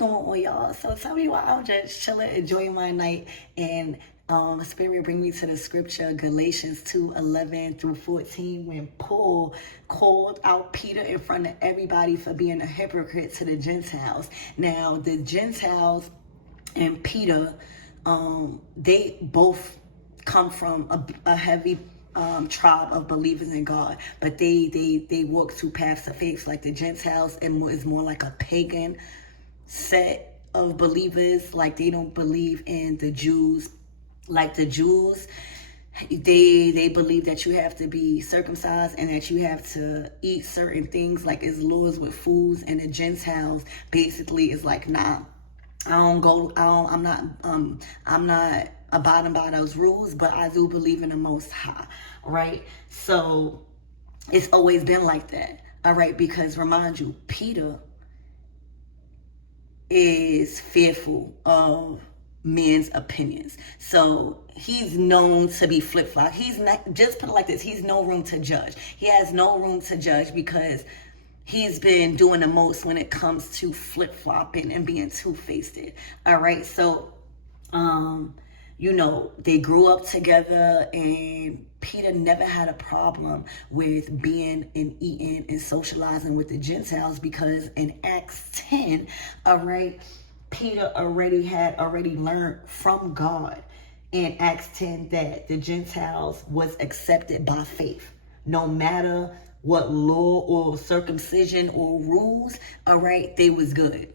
going on, y'all? So tell me why I'm just chilling, enjoying my night, and Spirit bring me to the scripture, Galatians 2:11-14, when Paul called out Peter in front of everybody for being a hypocrite to the Gentiles. Now, the Gentiles and Peter, they both come from a heavy tribe of believers in God, but they walk two paths of faith. Like the Gentiles is more like a pagan set of believers. Like they don't believe in the Jews. Like the Jews, they believe that you have to be circumcised and that you have to eat certain things, like it's laws with foods. And the Gentiles basically is like, nah, I'm not abiding by those rules, but I do believe in the Most High, right? So it's always been like that, all right? Because remind you, Peter is fearful of men's opinions. So he's known to be flip-flop. He's not, just put it like this, he's no room to judge. He has no room to judge because he's been doing the most when it comes to flip-flopping and being two-faced. All right, so they grew up together, and Peter never had a problem with being and eating and socializing with the Gentiles, because in Acts 10, all right, Peter already learned from God in Acts 10 that the Gentiles was accepted by faith, no matter what law or circumcision or rules, all right, they was good.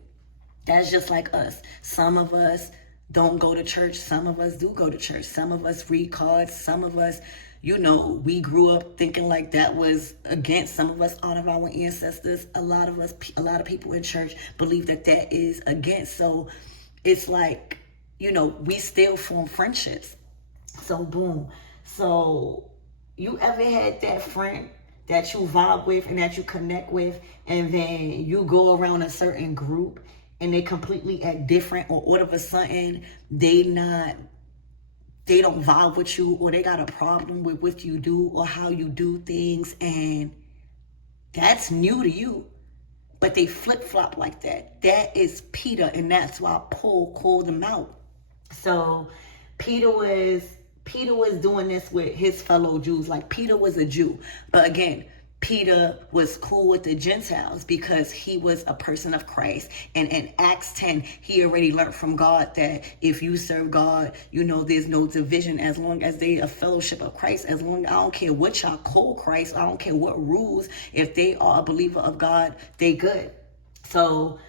That's just like us. Some of us don't go to church. Some of us do go to church. Some of us read cards. Some of us, we grew up thinking like that was against. Some of us honor our ancestors. A lot of people in church believe that is against. So it's like, we still form friendships. So boom. So you ever had that friend that you vibe with and that you connect with, and then you go around a certain group and they completely act different, or all of a sudden they don't vibe with you, or they got a problem with what you do or how you do things, and that's new to you, but they flip-flop like that. That is Peter, and that's why Paul called him out. So Peter was doing this with his fellow Jews. Like Peter was a Jew, but again, Peter was cool with the Gentiles because he was a person of Christ. And in Acts 10, he already learned from God that if you serve God, there's no division as long as they a fellowship of Christ. As long, I don't care what y'all call Christ, I don't care what rules, if they are a believer of God, they good. So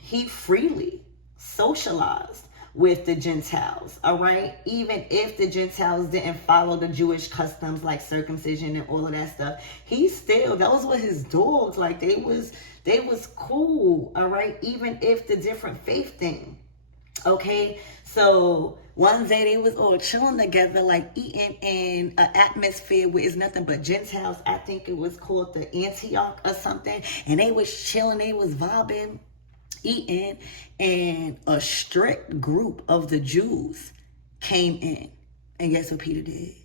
he freely socialized with the Gentiles, all right? Even if the Gentiles didn't follow the Jewish customs like circumcision and all of that stuff, those were his dogs. Like they was cool, all right? Even if the different faith thing, okay? So one day they was all chilling together, like eating in an atmosphere where it's nothing but Gentiles. I think it was called the Antioch or something, and they was chilling, they was vibing, eating, and a strict group of the Jews came in. And guess what Peter did?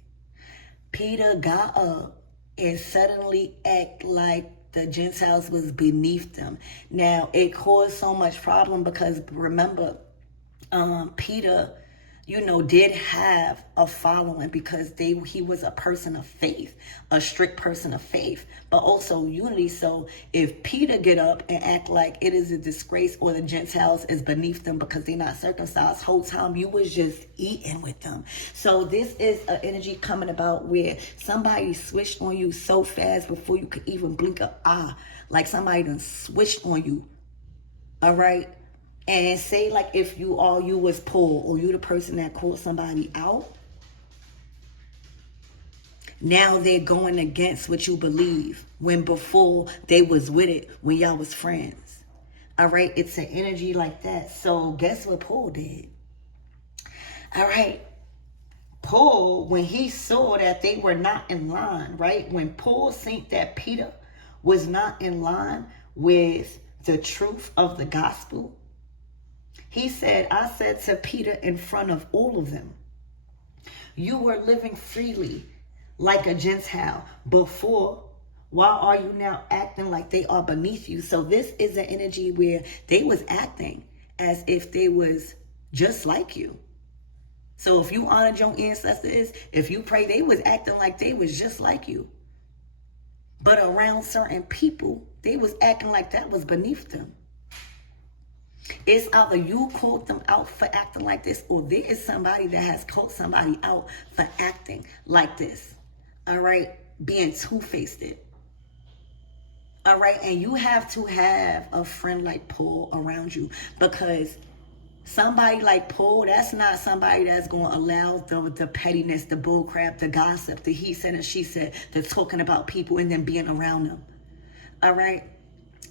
Peter got up and suddenly act like the Gentiles was beneath them. Now, it caused so much problem because remember, Peter, did have a following because he was a person of faith, a strict person of faith, but also unity. So if Peter get up and act like it is a disgrace or the Gentiles is beneath them because they're not circumcised, whole time you was just eating with them. So this is an energy coming about where somebody switched on you so fast before you could even blink an eye, like somebody done switched on you, all right? And say like if you was Paul, or you the person that called somebody out, now they're going against what you believe when before they was with it when y'all was friends. All right, it's an energy like that. So guess what Paul did? All right, Paul, when he saw that they were not in line, right? When Paul seen that Peter was not in line with the truth of the gospel, he said, I said to Peter in front of all of them, you were living freely like a Gentile before Why are you now acting like they are beneath you? So this is an energy where they was acting as if they was just like you. So if you honored your ancestors, if you pray, they was acting like they was just like you. But around certain people, they was acting like that was beneath them. It's either you called them out for acting like this, or there is somebody that has called somebody out for acting like this. All right? Being two-faced. All right? And you have to have a friend like Paul around you, because somebody like Paul, that's not somebody that's going to allow the pettiness, the bullcrap, the gossip, the he said and she said, the talking about people and then being around them. All right?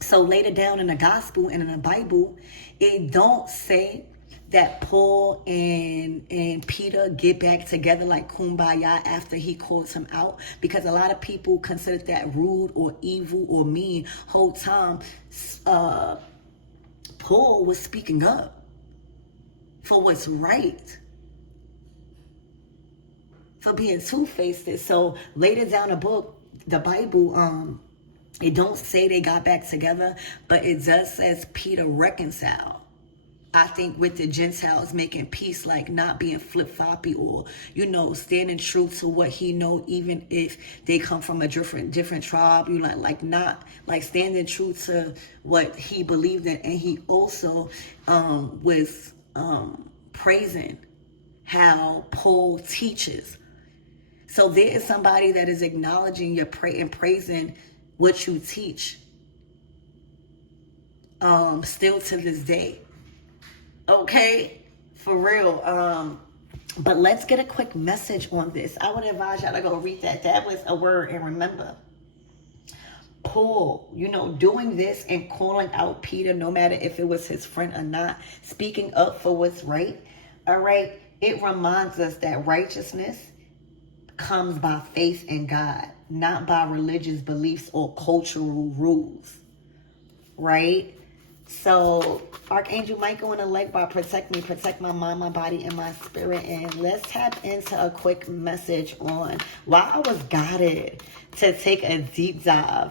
So later down in the gospel and in the Bible, it don't say that Paul and Peter get back together like kumbaya after he calls him out, because a lot of people consider that rude or evil or mean. Whole time Paul was speaking up for what's right, for being two-faced. So later down the Bible, it don't say they got back together, but it does says Peter reconciled. I think with the Gentiles, making peace, like not being flip-floppy, or, standing true to what he know, even if they come from a different tribe. You like not like standing true to what he believed in. And he also was praising how Paul teaches. So there is somebody that is acknowledging your and praising what you teach still to this day. Okay, for real. But let's get a quick message on this. I would advise y'all to go read that. That was a word. And remember, Paul, doing this and calling out Peter, no matter if it was his friend or not, speaking up for what's right. All right, it reminds us that righteousness comes by faith in God, not by religious beliefs or cultural rules. Right? So, Archangel Michael in the leg bar, protect me, protect my mind, my body, and my spirit. And let's tap into a quick message on why I was guided to take a deep dive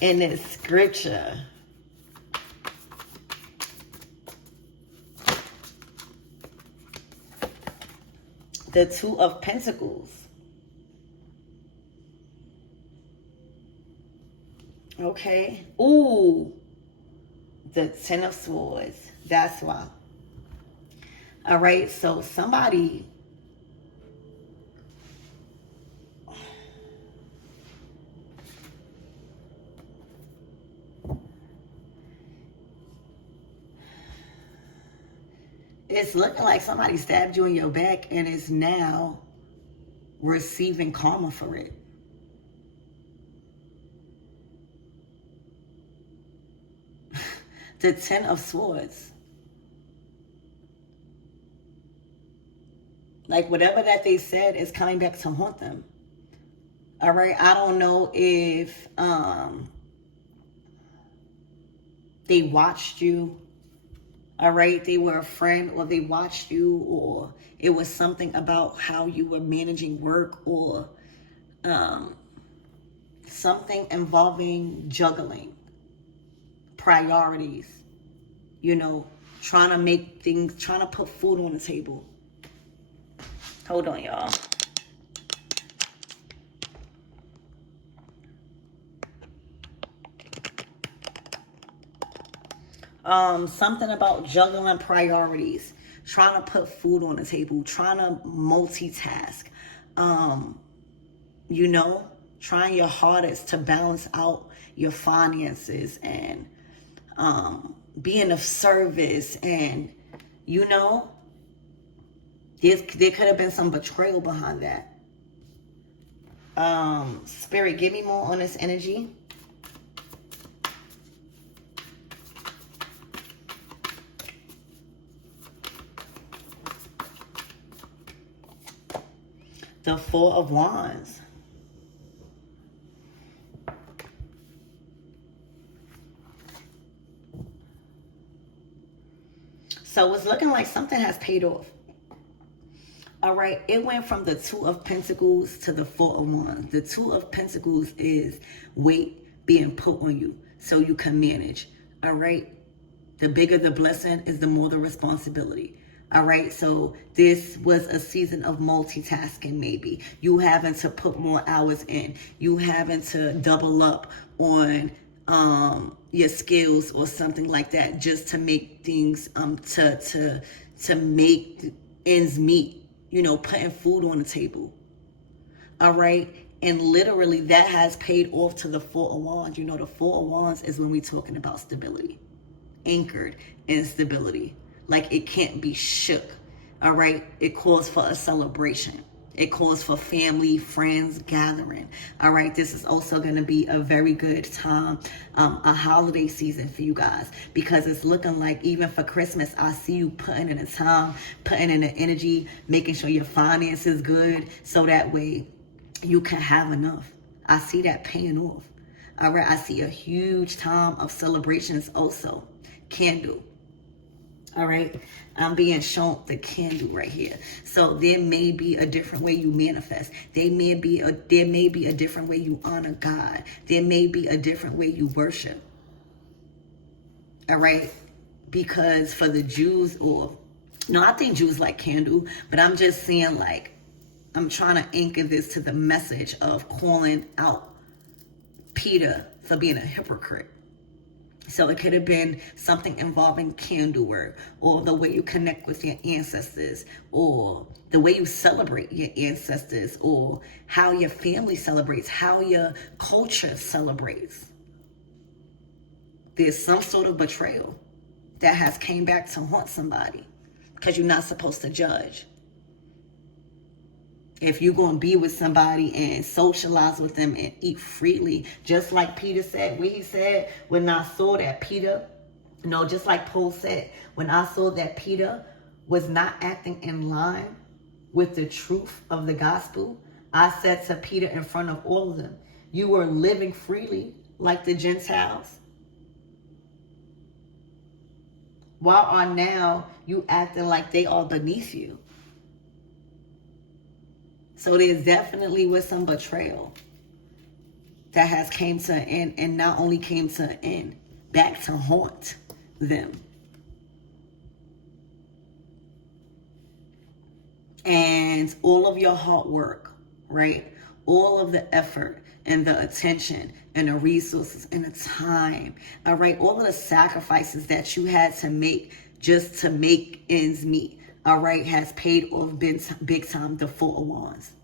in this scripture. The Two of Pentacles. Okay. Ooh. The Ten of Swords. That's why. All right. So somebody. It's looking like somebody stabbed you in your back and is now receiving karma for it. The Ten of Swords. Like whatever that they said is coming back to haunt them. All right. I don't know if they watched you. All right. They were a friend, or they watched you, or it was something about how you were managing work, or something involving juggling priorities, trying to make things, trying to put food on the table. Hold on, y'all. Something about juggling priorities, trying to put food on the table, trying to multitask, trying your hardest to balance out your finances and being of service, and there could have been some betrayal behind that. Spirit, give me more on this energy. The Four of Wands. So it's looking like something has paid off. All right, it went from the Two of Pentacles to the Four of Wands. The Two of Pentacles is weight being put on you so you can manage. All right, the bigger the blessing is, the more the responsibility. All right, so this was a season of multitasking, maybe. You having to put more hours in. You having to double up on your skills or something like that, just to make things, to make ends meet, you know, putting food on the table. All right, and literally that has paid off to the Four of Wands. You know, the Four of Wands is when we're talking about stability, anchored in stability. Like it can't be shook. All right, it calls for a celebration. It calls for family, friends gathering. All right, this is also going to be a very good time, a holiday season for you guys, because it's looking like even for Christmas, I see you putting in the time, putting in the energy, making sure your finances good, so that way you can have enough. I see that paying off. All right, I see a huge time of celebrations also. Candle. All right, I'm being shown the candle right here. So there may be a different way you manifest. There may be a different way you honor God. There may be a different way you worship. All right, because for the Jews, I think Jews like candle, but I'm just saying, like, I'm trying to anchor this to the message of calling out Peter for being a hypocrite. So it could have been something involving candle work, or the way you connect with your ancestors, or the way you celebrate your ancestors, or how your family celebrates, how your culture celebrates. There's some sort of betrayal that has came back to haunt somebody, because you're not supposed to judge. If you're going to be with somebody and socialize with them and eat freely, just like Peter said, when he said, when I saw that Peter, just like Paul said, when I saw that Peter was not acting in line with the truth of the gospel, I said to Peter in front of all of them, you were living freely like the Gentiles. Why are now you acting like they are beneath you? So there's definitely was some betrayal that has came to an end, and not only came to an end, back to haunt them. And all of your hard work, right? All of the effort and the attention and the resources and the time, all right? All of the sacrifices that you had to make just to make ends meet, all right, has paid off big time. The Four of Wands.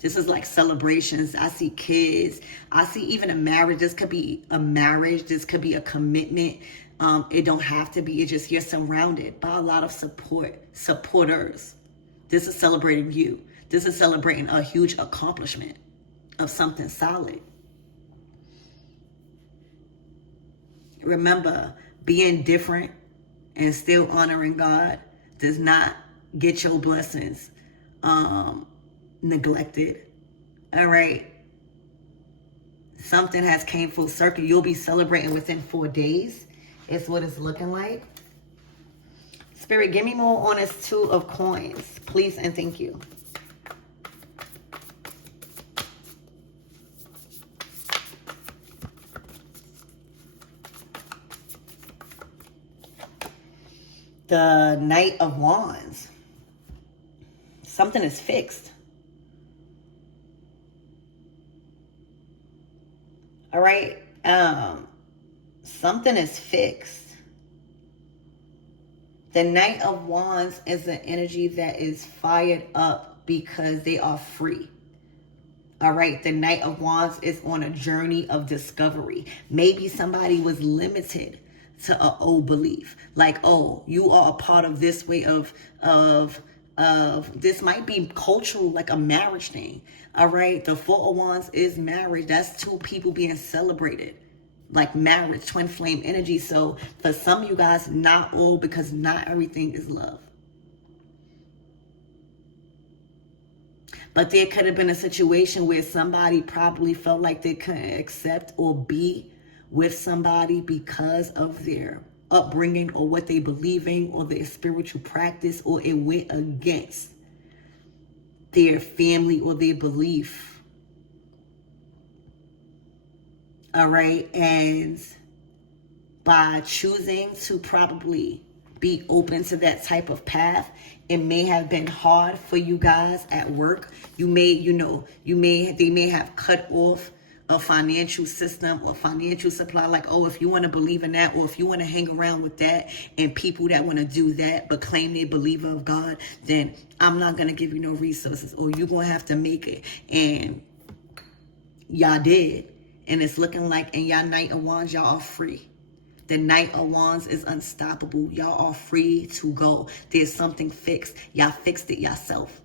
This is like celebrations. I see kids. I see even a marriage. This could be a marriage. This could be a commitment. It don't have to be. It's just you're surrounded by a lot of supporters. This is celebrating you. This is celebrating a huge accomplishment of something solid. Remember, being different and still honoring God does not get your blessings neglected. All right. Something has came full circle. You'll be celebrating within 4 days. It's what it's looking like. Spirit, give me more on this Two of Coins, please and thank you. The Knight of Wands. Something is fixed. All right. Something is fixed. The Knight of Wands is an energy that is fired up because they are free. All right. The Knight of Wands is on a journey of discovery. Maybe somebody was limited to an old belief. Like, oh, you are a part of this way of this might be cultural, like a marriage thing. All right. The Four of Wands is marriage. That's two people being celebrated. Like marriage, twin flame energy. So for some of you guys, not all, because not everything is love. But there could have been a situation where somebody probably felt like they couldn't accept or be with somebody because of their upbringing or what they believe in or their spiritual practice, or it went against their family or their belief. All right. And by choosing to probably be open to that type of path, it may have been hard for you guys at work. They may have cut off a financial system or financial supply. Like, oh, if you want to believe in that, or if you want to hang around with that and people that want to do that but claim they believer of God, then I'm not going to give you no resources, or you're going to have to make it. And y'all did. And it's looking like in y'all Knight of Wands, y'all are free. The Knight of Wands is unstoppable. Y'all are free to go. There's something fixed. Y'all fixed it yourself.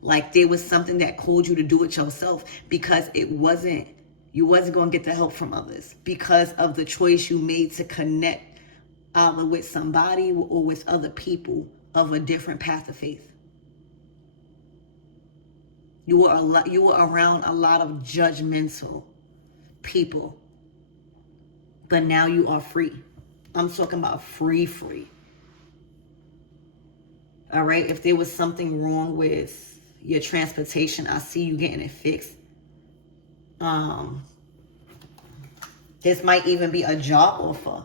Like there was something that called you to do it yourself, because you wasn't going to get the help from others because of the choice you made to connect either with somebody or with other people of a different path of faith. You were around a lot of judgmental people. But now you are free. I'm talking about free. All right. If there was something wrong with your transportation, I see you getting it fixed. This might even be a job offer.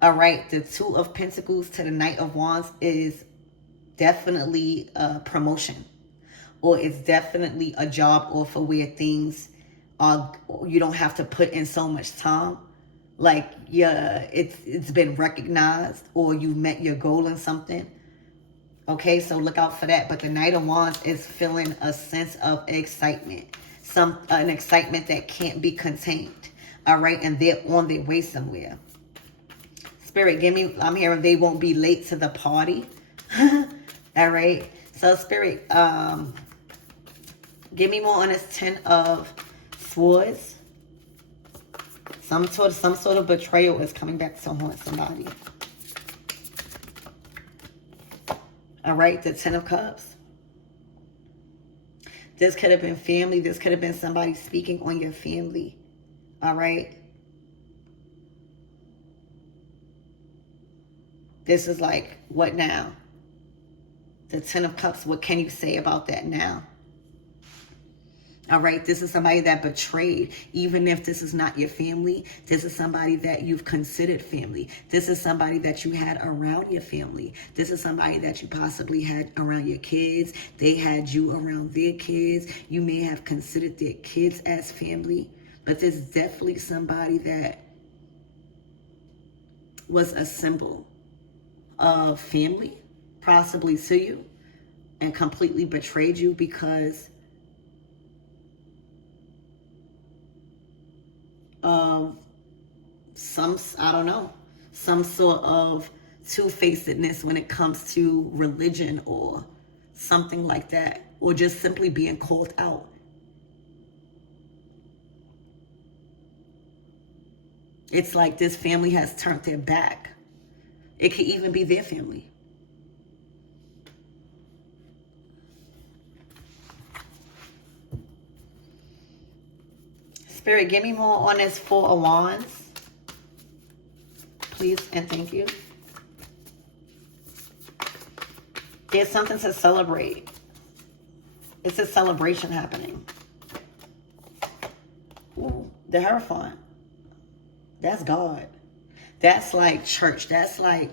All right. The Two of Pentacles to the Knight of Wands is definitely a promotion, or it's definitely a job offer where things are, you don't have to put in so much time. Like, yeah, it's been recognized, or you met your goal in something. Okay, so look out for that. But the Knight of Wands is feeling a sense of excitement. An excitement that can't be contained. All right, and they're on their way somewhere. Spirit, I'm hearing they won't be late to the party. All right, so Spirit, give me more on this Ten of Swords. Some sort of betrayal is coming back to haunt somebody. All right, the Ten of Cups. This could have been family. This could have been somebody speaking on your family. All right. This is like, what now? The Ten of Cups, what can you say about that now? All right, this is somebody that betrayed. Even if this is not your family, this is somebody that you've considered family. This is somebody that you had around your family. This is somebody that you possibly had around your kids. They had you around their kids. You may have considered their kids as family. But there's definitely somebody that was a symbol of family, possibly to you, and completely betrayed you because of some sort of two-facedness when it comes to religion or something like that, or just simply being called out. It's like this family has turned their back. It could even be their family. Spirit, give me more on this Four of Wands, please, and thank you. There's something to celebrate. It's a celebration happening. Ooh, the Hierophant. That's God. That's like church. That's like,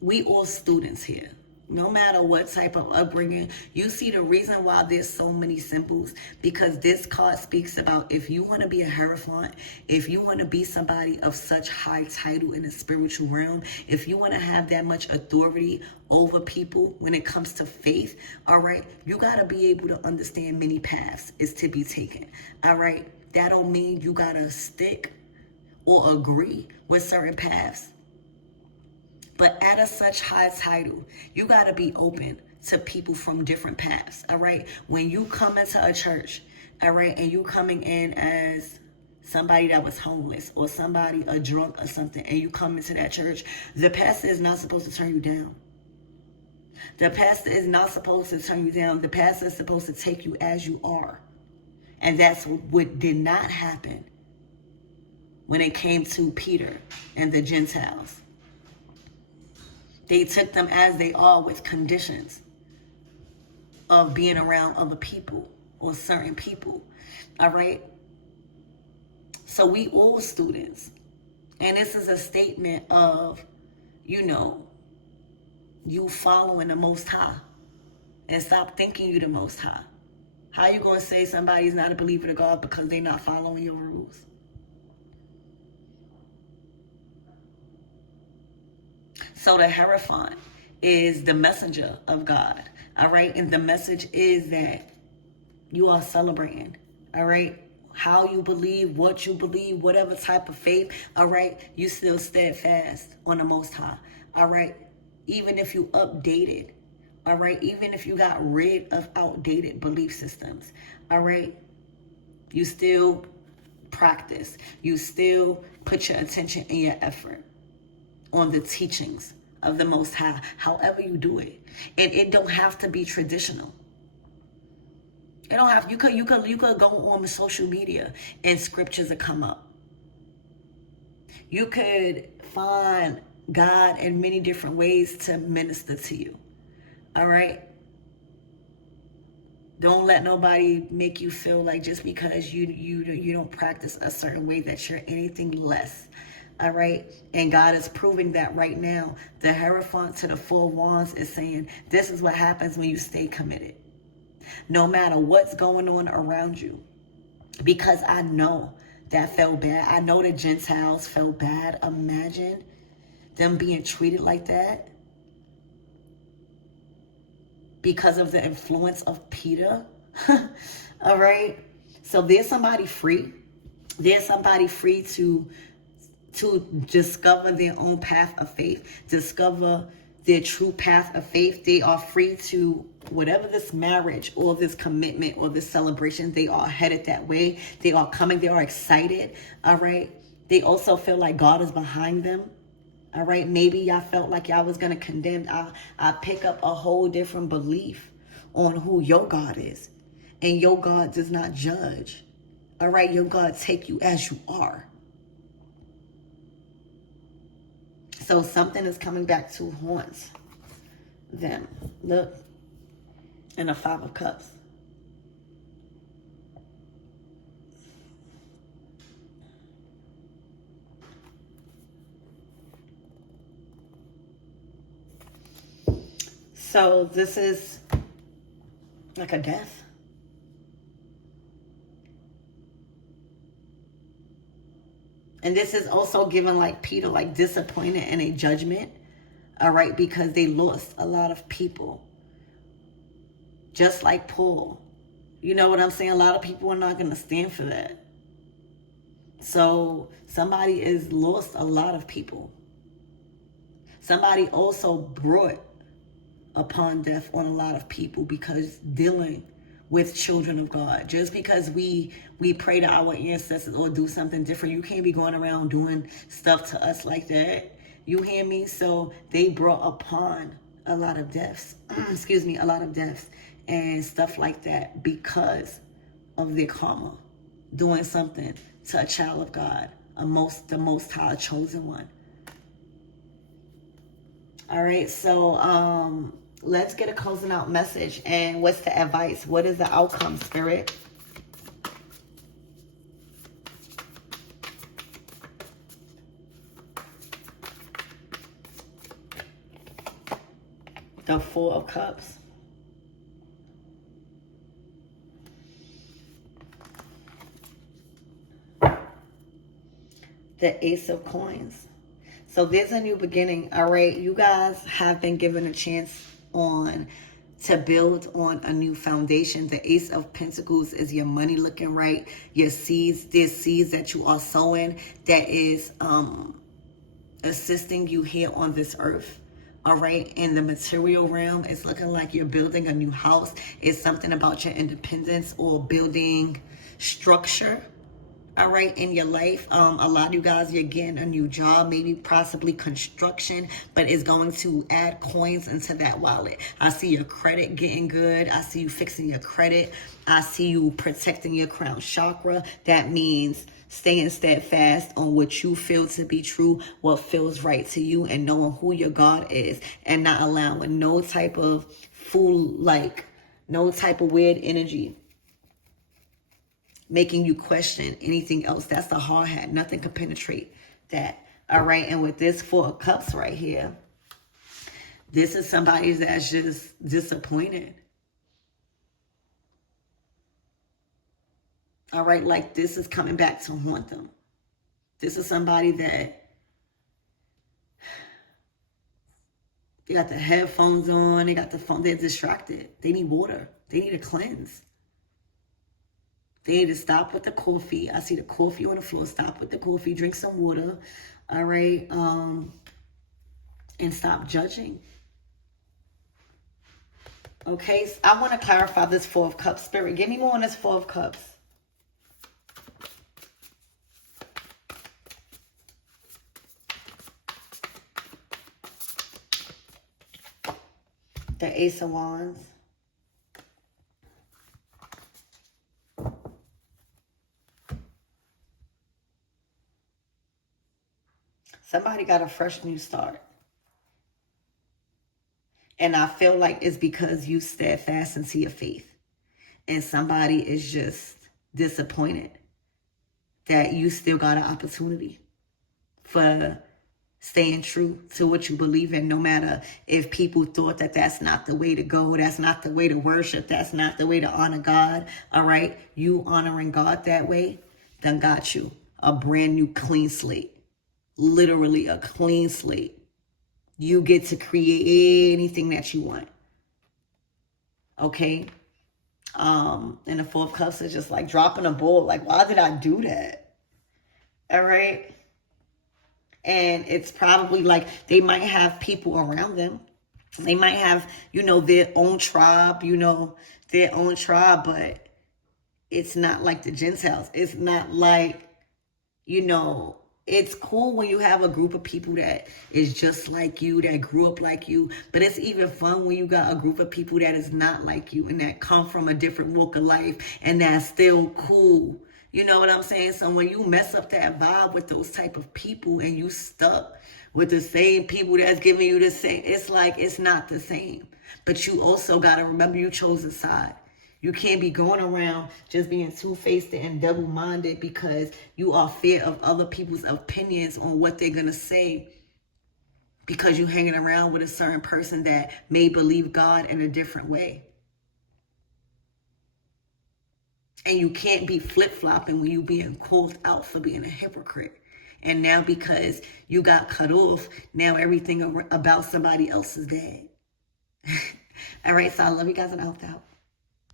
we all students here. No matter what type of upbringing, you see the reason why there's so many symbols, because this card speaks about, if you want to be a Hierophant, if you want to be somebody of such high title in the spiritual realm, if you want to have that much authority over people when it comes to faith, all right, you got to be able to understand many paths is to be taken, all right? That don't mean you got to stick or agree with certain paths. But at a such high title, you got to be open to people from different paths, all right? When you come into a church, all right, and you coming in as somebody that was homeless or somebody, a drunk or something, and you come into that church, the pastor is not supposed to turn you down. The pastor is not supposed to turn you down. The pastor is supposed to take you as you are. And that's what did not happen when it came to Peter and the Gentiles. They took them as they are with conditions. of being around other people or certain people. All right. So we all students. And this is a statement of, you following the Most High. And stop thinking you the Most High. How you going to say somebody's not a believer to God because they're not following your rules? So the Hierophant is the messenger of God. All right. And the message is that you are celebrating. All right. How you believe, what you believe, whatever type of faith. All right. You still steadfast on the Most High. All right. Even if you updated. All right. Even if you got rid of outdated belief systems. All right. You still practice. You still put your attention and your effort on the teachings of the Most High, however you do it. And it don't have to be traditional. It don't have, you could go on social media and scriptures will come up. You could find God in many different ways to minister to you. All right? Don't let nobody make you feel like just because you don't practice a certain way that you're anything less. All right. And God is proving that right now. The Hierophant to the Four Wands is saying, this is what happens when you stay committed. No matter what's going on around you. Because I know that felt bad. I know the Gentiles felt bad. Imagine them being treated like that. Because of the influence of Peter. All right. So there's somebody free. There's somebody free to discover their own path of faith, discover their true path of faith. They are free to, whatever this marriage or this commitment or this celebration, they are headed that way. They are coming, they are excited. All right. They also feel like God is behind them. All right. Maybe y'all felt like y'all was going to condemn. I pick up a whole different belief on who your God is. And your God does not judge. All right. Your God take you as you are. So something is coming back to haunt them. Look, in the Five of Cups. So this is like a death. And this is also given like Peter, like disappointed in a judgment. All right, because they lost a lot of people. Just like Paul. You know what I'm saying? A lot of people are not going to stand for that. So somebody has lost a lot of people. Somebody also brought upon death on a lot of people because dealing with children of God. Just because we pray to our ancestors or do something different, you can't be going around doing stuff to us like that. You hear me? So they brought upon a lot of deaths. Excuse me, a lot of deaths and stuff like that because of their karma. Doing something to a child of God, the most high chosen one. All right, so let's get a closing out message. And what's the advice? What is the outcome, Spirit? The Four of Cups. The Ace of Coins. So there's a new beginning. All right, you guys have been given a chance to build on a new foundation. The Ace of Pentacles is your money looking right. Your seeds, there's seeds that you are sowing that is assisting you here on this earth. All right, in the material realm, it's looking like you're building a new house. It's something about your independence or building structure. All right, in your life, a lot of you guys, you're getting a new job, maybe possibly construction, but it's going to add coins into that wallet. I see your credit getting good. I see you fixing your credit. I see you protecting your crown chakra. That means staying steadfast on what you feel to be true, what feels right to you, and knowing who your God is, and not allowing no type of fool, like No type of weird energy making you question anything else. That's the hard hat. Nothing can penetrate that. All right. And with this Four of Cups right here, this is somebody that's just disappointed. All right. Like this is coming back to haunt them. This is somebody that they got the headphones on. They got the phone. They're distracted. They need water. They need a cleanse. They need to stop with the coffee. I see the coffee on the floor. Stop with the coffee. Drink some water. All right. And stop judging. Okay. So I want to clarify this Four of Cups. Spirit, give me more on this Four of Cups. The Ace of Wands. Somebody got a fresh new start. And I feel like it's because you steadfast into your faith. And somebody is just disappointed that you still got an opportunity for staying true to what you believe in, no matter if people thought that that's not the way to go, that's not the way to worship, that's not the way to honor God. All right, you honoring God that way, then got you a brand new clean slate. Literally a clean slate. You get to create anything that you want. Okay? And the Four of Cups is just like dropping a ball. Like, why did I do that? All right? And it's probably like they might have people around them. They might have, their own tribe, but it's not like the Gentiles. It's not like, it's cool when you have a group of people that is just like you, that grew up like you. But it's even fun when you got a group of people that is not like you and that come from a different walk of life and that's still cool. You know what I'm saying? So when you mess up that vibe with those type of people and you stuck with the same people that's giving you the same, it's like it's not the same. But you also got to remember you chose a side. You can't be going around just being two-faced and double-minded because you are fear of other people's opinions on what they're going to say because you're hanging around with a certain person that may believe God in a different way. And you can't be flip-flopping when you being called out for being a hypocrite. And now because you got cut off, now everything about somebody else is bad. All right, so I love you guys and I hope that helped.